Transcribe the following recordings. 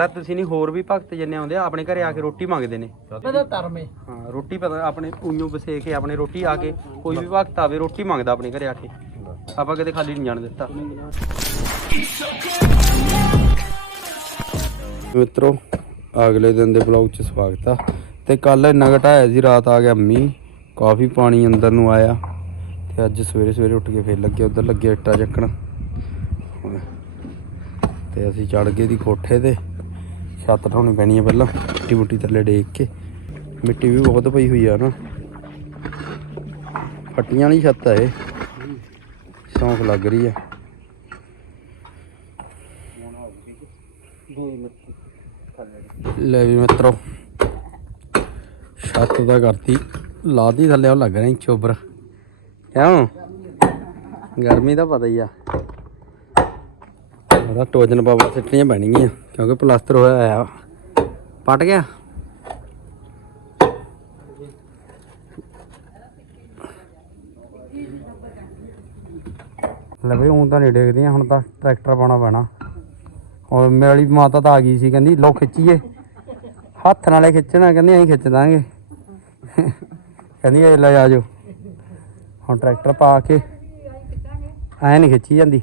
ਕੱਲਾ ਤੁਸੀਂ ਨਹੀਂ ਹੋਰ ਵੀ ਭਗਤ ਜਿੰਨੇ ਆਉਂਦੇ ਆ ਆਪਣੇ ਘਰੇ ਆ ਕੇ ਰੋਟੀ ਮੰਗਦੇ ਨੇ। ਉਹਦਾ ਧਰਮੇ ਹਾਂ ਰੋਟੀ ਪਤਾ ਆਪਣੇ ਉਈਓ ਬਸੇ ਕੇ ਆਪਣੇ ਰੋਟੀ ਆ ਕੇ ਕੋਈ ਵੀ ਭਗਤ ਆਵੇ ਰੋਟੀ ਮੰਗਦਾ ਆਪਣੇ ਘਰੇ ਆ ਕੇ। ਆਪਾਂ ਕਦੇ ਖਾਲੀ ਨਹੀਂ ਜਾਣ ਦਿੱਤਾ। ਮਿੱਤਰੋ ਅਗਲੇ ਦਿਨ ਦੇ ਬਲੌਗ 'ਚ ਸਵਾਗਤ ਆ। ਤੇ ਕੱਲ ਇੰਨਾ ਘਟਾਇਆ ਸੀ ਰਾਤ ਆ ਗਿਆ ਮੀਂਹ ਕਾਫੀ ਪਾਣੀ ਅੰਦਰ ਨੂੰ ਆਇਆ। ਤੇ ਅੱਜ ਸਵੇਰੇ ਸਵੇਰੇ ਉੱਠ ਕੇ ਫੇਰ ਲੱਗੇ ਉਧਰ ਲੱਗੇ ਇੱਟਾਂ ਚੱਕਣ। ਤੇ ਅਸੀਂ ਚੜ ਗਏ ਦੀ ਕੋਠੇ ਤੇ। ਛੱਤ ਢਾਉਣੀ ਪੈਣੀ ਹੈ ਪਹਿਲਾਂ, ਮਿੱਟੀ ਮੁੱਟੀ ਥੱਲੇ ਡੇਕ ਕੇ। ਮਿੱਟੀ ਵੀ ਬਹੁਤ ਪਈ ਹੋਈ ਆ ਨਾ। ਫੱਟੀਆਂ ਵਾਲੀ ਛੱਤ ਆ ਇਹ। ਸ਼ੌਂਕ ਲੱਗ ਰਹੀ ਆ। ਲੈ ਵੀ ਮਿੱਤਰੋ, ਛੱਤ ਦਾ ਕਰਤੀ। ਲਾਦੀ ਥੱਲੇ, ਉਹ ਲੱਗ ਰਿਹਾ ਚੋਬਰ ਕਿਉਂ? ਗਰਮੀ ਦਾ ਪਤਾ ਹੀ ਆ। ਉਹਦਾ ਟੋਜਨ ਬਾਬਾ ਸਿੱਟਣੀਆਂ ਪੈਣਗੀਆਂ, ਕਿਉਂਕਿ ਪਲਾਸਟਰ ਹੋਇਆ ਆ ਪਟ ਗਿਆ? ਲੈ ਵੀ ਹੁਣ ਤਾਂ ਨਹੀਂ ਡੇਗਦੀਆਂ, ਹੁਣ ਤਾਂ ਟਰੈਕਟਰ ਪਾਉਣਾ ਪੈਣਾ। ਔਰ ਮੇਰੀ ਮਾਤਾ ਤਾਂ ਆ ਗਈ ਸੀ, ਕਹਿੰਦੀ ਲੋ ਖਿੱਚੀਏ। ਹੱਥ ਨਾਲੇ ਖਿੱਚਣਾ, ਕਹਿੰਦੀ, ਅਸੀਂ ਖਿੱਚ ਦਾਂਗੇ। ਕਹਿੰਦੀ, ਇਹ ਲੈ ਆ ਜਾਓ। ਹੁਣ ਟਰੈਕਟਰ ਪਾ ਕੇ ਐ ਨਹੀਂ ਖਿੱਚੀ ਜਾਂਦੀ,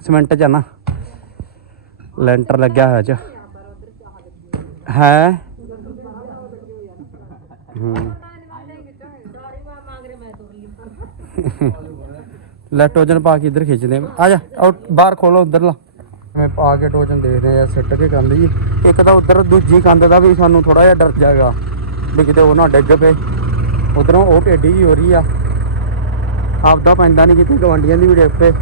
ਸਿਮੈਂਟ ਚ ਆ ਨਾ। ਲੈਂਟਰ ਲੱਗਿਆ ਹੋਇਆ ਚ ਹੈ? ਲੈ ਟੋਜਨ ਪਾ ਕੇ ਇੱਧਰ ਖਿੱਚਦੇ ਆ। ਆ ਜਾ ਆਊਟ ਬਾਹਰ ਖੋਲੋ ਉਧਰਲਾ ਮੈਂ ਪਾ ਕੇ ਟੋਜਨ ਦੇਖਦੇ ਆ ਸਿੱਟ ਕੇ ਕੰਧ ਜੀ। ਇੱਕ ਤਾਂ ਉਧਰ ਦੂਜੀ ਕੰਧ ਦਾ ਵੀ ਸਾਨੂੰ ਥੋੜਾ ਜਿਹਾ ਡਰ ਜਾਗਾ ਵੀ ਕਿਤੇ ਉਹ ਨਾ ਡਿੱਗ ਪਏ। ਉਧਰੋਂ ਉਹ ਟੇਢੀ ਜੀ ਹੋ ਰਹੀ ਆ। ਆਪਦਾ ਪੈਂਦਾ ਨਹੀਂ ਕਿਤੇ ਗਵੰਡੀਆਂ ਦੀ ਵੀ ਡਿੱਗ ਪਏ।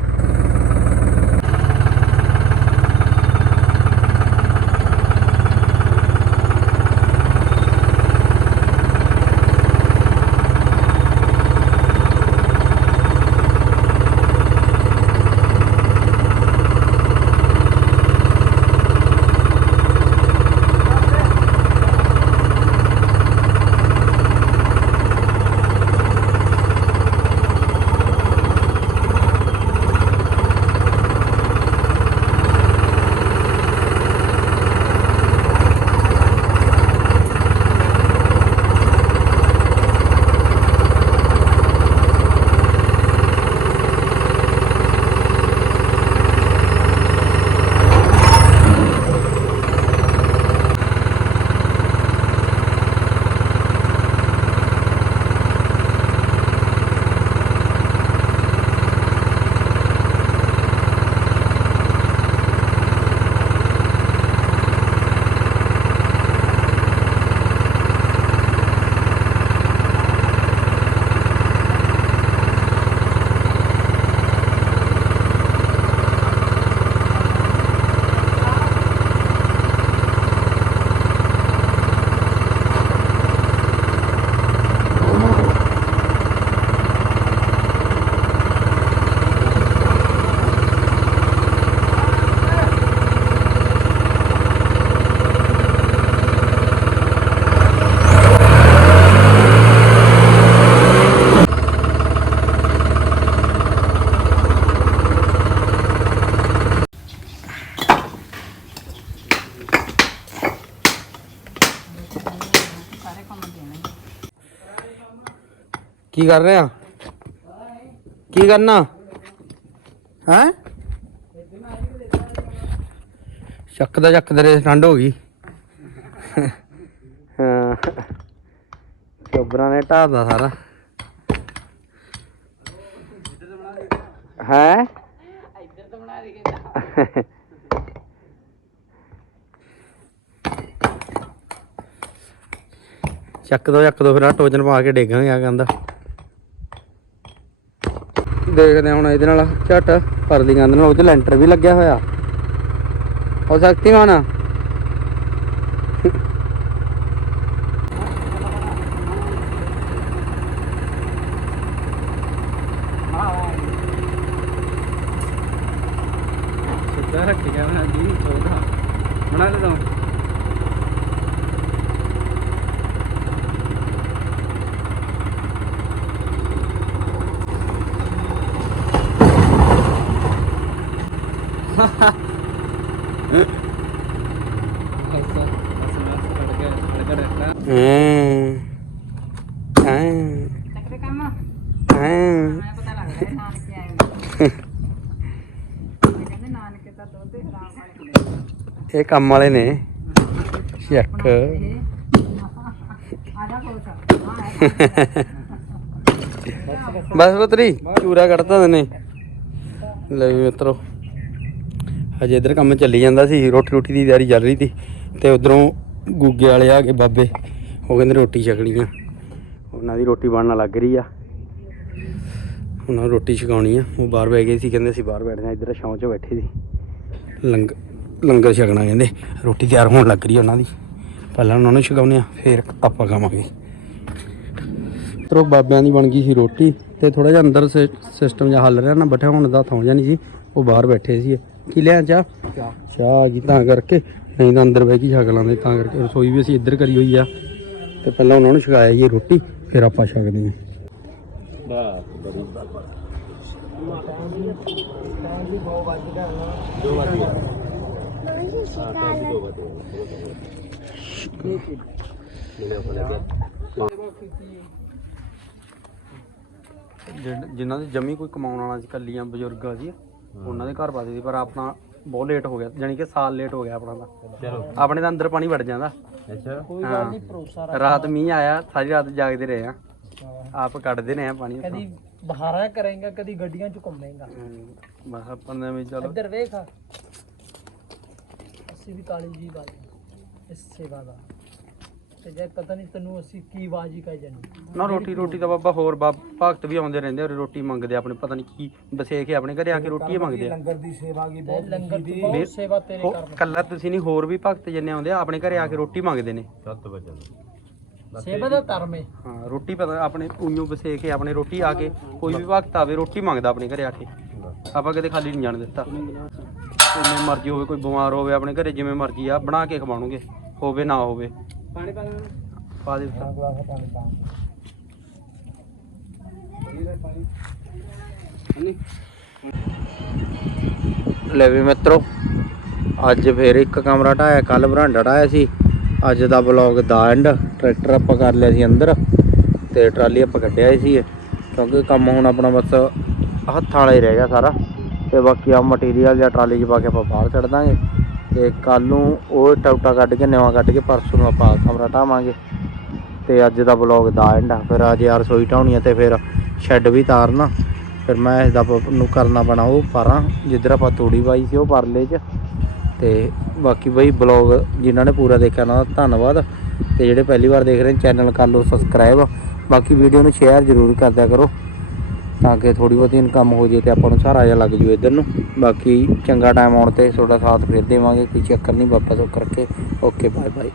ਕੀ ਕਰ ਰਹੇ ਆ? ਕੀ ਕਰਨਾ? ਹੈ? ਚੱਕਦਾ ਚੱਕਦਾ ਰੇ ਠੰਡ ਹੋ ਗਈ। ਹਾਂ। ਚੋਬਰਾਂ ਨੇ ਢਾਦਾ ਸਾਰਾ। ਹੈ? ਚੱਕ ਦੋ ਚੱਕ ਦੋ ਫਿਰ ਆ ਟੋਜਨ ਪਾ ਕੇ ਡੇਗਾਂਗੇ ਆ ਕਹਿੰਦਾ। ਦੇਖਦੇ ਹੁਣ ਇਹਦੇ ਨਾਲ ਝਟ ਪਰਲੀ ਕੰਧ ਨਾਲ ਉਹ ਚ ਲੈਂਟਰ ਵੀ ਲੱਗਿਆ ਹੋਇਆ। ਹੋ ਸ਼ਕਤੀਮਾਨ ਆ। ਸਿੱਧਾ ਗਿਆ ਮੈਂ ਜੀ, ਚੌਦਾ। ਬਣਾ ਲੈ ਦੋ ਹਾਂ ਹਾਂ ਤਕੜੇ ਕੰਮ ਹਾਂ ਮੈਂ ਪਤਾ ਲੱਗਦਾ ਇਹ ਨਾਨਕੇ ਆਏ ਨੇ ਕਹਿੰਦੇ ਨਾਨਕੇ ਤਾਂ ਦੁੱਧ ਦੇ ਖਰਾਬ ਵਾਲੇ ਹੁੰਦੇ ਇਹ ਕੰਮ ਵਾਲੇ ਨੇ ਸ਼ੱਕ ਇਹ ਆਦਾ ਕੋਸਾ ਹਾਂ ਬਸ ਬਤਰੀ ਚੂਰਾ ਕੱਢਤਾ ਦਨੇ ਲੈ ਵੀ ਮਿੱਤਰੋ ਹਜੇ ਇਧਰ ਕੰਮ ਚੱਲੀ ਜਾਂਦਾ ਸੀ, ਰੋਟੀ ਰੋਟੀ ਦੀ ਤਿਆਰੀ ਚੱਲ ਰਹੀ ਸੀ ਤੇ ਉਧਰੋਂ ਗੁੱਗੇ ਵਾਲੇ ਆ ਗਏ ਬਾਬੇ, ਉਹ ਕਹਿੰਦੇ ਰੋਟੀ ਛਕਣੀ ਆ। ਉਹਨਾਂ ਦੀ ਰੋਟੀ ਬਣਨ ਲੱਗ ਰਹੀ ਆ। ਉਹਨਾਂ ਨੂੰ ਰੋਟੀ ਛਕਾਉਣੀ ਆ। ਉਹ ਬਾਹਰ ਬੈ ਗਏ ਸੀ, ਕਹਿੰਦੇ ਅਸੀਂ ਬਾਹਰ ਬੈਠਦੇ ਆ ਇਧਰ ਛਾਂ 'ਚ ਬੈਠੇ ਸੀ। ਲੰਗ, ਲੰਗਰ ਛਕਣਾ ਕਹਿੰਦੇ। ਰੋਟੀ ਤਿਆਰ ਹੋਣ ਲੱਗ ਰਹੀ ਆ ਉਹਨਾਂ ਦੀ। ਪਹਿਲਾਂ ਉਹਨਾਂ ਨੂੰ ਛਕਾਉਣੇ ਆ, ਫਿਰ ਆਪਾਂ ਖਾਵਾਂਗੇ। ਤਰੋ ਬਾਬਿਆਂ ਦੀ ਬਣ ਗਈ ਸੀ ਰੋਟੀ ਤੇ ਥੋੜਾ ਜਿਹਾ ਅੰਦਰ ਸਿਸਟਮ ਜਿਹਾ ਹੱਲ ਰਿਹਾ ਨਾ, ਬੈਠਾ ਹੁਣ ਦਾ ਥਾਂ ਜਿਹਾ ਨਹੀਂ ਸੀ। ਉਹ ਬਾਹਰ ਬੈਠੇ ਸੀ ਕੀ ਲਿਆ ਚਾਹ? ਚਾਹ। ਆ ਗਈ ਤਾਂ ਕਰਕੇ। ਨਹੀਂ ਤਾਂ ਅੰਦਰ ਬਹਿ ਕੇ ਛਕ ਲਾਂਦੇ ਤਾਂ ਕਰਕੇ। ਰਸੋਈ ਵੀ ਅਸੀਂ ਇੱਧਰ ਕਰੀ ਹੋਈ ਆ। ਤੇ ਪਹਿਲਾਂ ਉਹਨਾਂ ਨੂੰ ਛਕਾਇਆ ਜੀ ਰੋਟੀ ਫਿਰ ਆਪਾਂ ਛਕਦੇ ਹਾਂ। ਜਿਨ- ਜਿਨ੍ਹਾਂ ਦੇ ਜਮੀ ਕੋਈ ਕਮਾਉਣ ਵਾਲਾ ਸੀ ਕੱਲੀਆਂ ਬਜ਼ੁਰਗਾਂ ਸੀ ਉਹਨਾਂ ਦੇ ਘਰ ਪਾਦੇ ਸੀ ਪਰ ਆਪਣਾ ਬਹੁਤ ਲੇਟ ਹੋ ਗਿਆ ਜਾਨੀ ਕਿ ਸਾਲ ਲੇਟ ਹੋ ਗਿਆ ਆਪਣਾ ਦਾ ਚਲੋ। ਆਪਣੇ ਦਾ ਅੰਦਰ ਪਾਣੀ ਵੜ ਜਾਂਦਾ। ਅੱਛਾ। ਕੋਈ। ਗੱਲ ਨਹੀਂ ਭਰੋਸਾ ਰਾਤ ਮੀਂਹ ਆਇਆ ਸਾਰੀ ਰਾਤ ਜਾਗਦੇ ਰਹੇ ਆ। ਆਪ ਕੱਢਦੇ ਰਹੇ ਆ ਪਾਣੀ। ਕਦੀ ਬਹਾਰਾਂ ਕਰੇਗਾ ਕਦੀ ਗੱਡੀਆਂ ਚ ਘੁੰਮੇਗਾ। ਬਸ ਆਪਾਂ ਨੇ ਵੀ ਚਲੋ। ਇੱਧਰ ਵੇਖ। ਅਸੀਂ ਵੀ ਕਾਲੀ ਜੀ ਬਾਜੀ। ਇਸ ਸੇਵਾ ਦਾ ਤੇ ਜੇ ਪਤਾ ਨਹੀਂ ਤੈਨੂੰ ਅਸੀਂ ਕੀ ਬਾਜੀ ਕਹਿ ਜਾਨੀ ਨਾ ਰੋਟੀ ਰੋਟੀ ਤਾਂ ਬਾਬਾ ਹੋਰ ਬਾ- ਭਗਤ ਵੀ ਆਉਂਦੇ ਰਹਿੰਦੇ ਔਰ ਰੋਟੀ ਮੰਗਦੇ ਆਪਣੇ ਪਤਾ ਨਹੀਂ ਕੀ ਬਸੇ ਕੇ ਆਪਣੇ ਘਰੇ ਆ ਕੇ ਰੋਟੀ ਹੀ ਮੰਗਦੇ ਆ। ਲੰਗਰ ਦੀ ਸੇਵਾ ਕੀ ਬਹੁਤ ਲੰਗਰ ਦੀ ਬਹੁਤ ਸੇਵਾ ਤੇਰੇ ਹੋ- ਕਰਮ ਕੱਲਾ ਤੁਸੀਂ ਨਹੀਂ ਹੋਰ ਵੀ ਭਗਤ ਜਿੰਨੇ ਆਉਂਦੇ ਆ ਆਪਣੇ ਘਰੇ ਆ ਕੇ ਰੋਟੀ ਮੰਗਦੇ ਨੇ। ਸੇਵਾ ਦਾ ਧਰਮ ਹੈ ਹਾਂ ਰੋਟੀ ਪਤਾ ਆਪਣੇ ਉਈਓ ਬਸੇ ਕੇ ਆਪਣੇ ਰੋਟੀ ਆ ਕੇ ਕੋਈ ਵੀ ਭਗਤ ਆਵੇ ਰੋਟੀ ਮੰਗਦਾ ਆਪਣੇ ਘਰੇ ਆ ਕੇ। ਆਪਾਂ ਕਦੇ ਖਾਲੀ ਨਹੀਂ ਜਾਣ ਦਿੱਤਾ। ਜਿਵੇਂ ਮਰਜ਼ੀ ਹੋਵੇ ਕੋਈ ਬਿਮਾਰ ਹੋਵੇ ਆਪਣੇ ਘਰੇ ਜਿਵੇਂ ਮਰਜ਼ੀ ਆ ਬਣਾ ਕੇ ਖਵਾਉਣਗੇ ਹੋਵੇ ਨਾ ਹੋਵੇ। ਪਾਣੀ ਪਾ ਪਾ ਦੇ ਪੁੱਤ। ਗਲਾਸ ਪਾਣੀ ਪਾ ਲੈ ਵੀ ਮਿੱਤਰੋ ਅੱਜ ਫੇਰ ਇੱਕ ਕਮਰਾ ਢਾਇਆ ਕੱਲ ਬਰਾਂਡਾ ਢਾਇਆ ਸੀ। ਅੱਜ ਦਾ ਵਲੌਗ ਦਾ ਐਂਡ ਟਰੈਕਟਰ ਆਪਾਂ ਕਰ ਲਿਆ ਸੀ ਅੰਦਰ ਤੇ ਟਰਾਲੀ ਆਪਾਂ ਕੱਢਿਆ ਹੀ ਸੀ ਕਿਉਂਕਿ ਕੰਮ ਹੁਣ ਆਪਣਾ ਬਸ ਹੱਥਾਂ ਵਾਲਾ ਹੀ ਰਹਿ ਗਿਆ ਸਾਰਾ ਤੇ ਬਾਕੀ ਆ ਮਟੀਰੀਅਲ ਜਾਂ ਟਰਾਲੀ 'ਚ ਪਾ ਕੇ ਆਪਾਂ ਬਾਹਰ ਕੱਢ ਦਾਂਗੇ। ਤੇ ਕੱਲ ਨੂੰ ਉਹ ਟਾਉਟਾ ਕੱਢ ਕੇ, ਨਵਾਂ ਕੱਢ ਕੇ ਪਰਸੋਂ ਨੂੰ ਆਪਾਂ ਕਮਰਾ ਢਾਵਾਂਗੇ ਤੇ ਅੱਜ ਦਾ ਵਲੌਗ ਦਾ ਐਂਡ ਆ। ਫਿਰ ਅੱਜ ਯਾਰ ਸੋਈ ਢਾਉਣੀ ਆ ਤੇ ਫਿਰ ਸ਼ੈੱਡ ਵੀ ਤਾਰਨਾ। ਫਿਰ ਮੈਂ ਇਸ ਦਾ ਨੂੰ ਕਰਨਾ ਪੈਣਾ ਉਹ ਪਰਾਂ, ਜਿੱਧਰ ਆਪਾਂ ਤੂੜੀ ਪਾਈ ਸੀ ਉਹ ਪਰਲੇ 'ਚ। ਤੇ ਬਾਕੀ ਬਈ ਬਲੌਗ ਜਿਨ੍ਹਾਂ ਨੇ ਪੂਰਾ ਦੇਖਿਆ ਨਾ ਧੰਨਵਾਦ। ਤੇ ਜਿਹੜੇ ਪਹਿਲੀ ਵਾਰ ਦੇਖ ਰਹੇ ਚੈਨਲ ਕਰ ਲਓ ਸਬਸਕ੍ਰਾਈਬ ਬਾਕੀ ਵੀਡੀਓ ਨੂੰ ਸ਼ੇਅਰ ਜ਼ਰੂਰ ਕਰਦਿਆ ਕਰੋ। ਤਾਂ ਕਿ ਥੋੜੀ ਬਹੁਤੀ ਇਨਕਮ ਹੋ ਜੇ ਤੇ ਆਪਾਂ ਨੂੰ ਸਾਰਾ ਜਿਹਾ ਲੱਗ ਜੂ ਇੱਧਰ ਨੂੰ। ਬਾਕੀ ਚੰਗਾ ਟਾਈਮ ਆਉਣ ਤੇ ਤੁਹਾਡਾ ਸਾਥ ਫਿਰ ਦੇਵਾਂਗੇ, ਕੋਈ ਚੱਕਰ ਨਹੀਂ, ਵਾਪਸ ਉਹ ਕਰਕੇ ਓਕੇ ਬਾਏ ਬਾਏ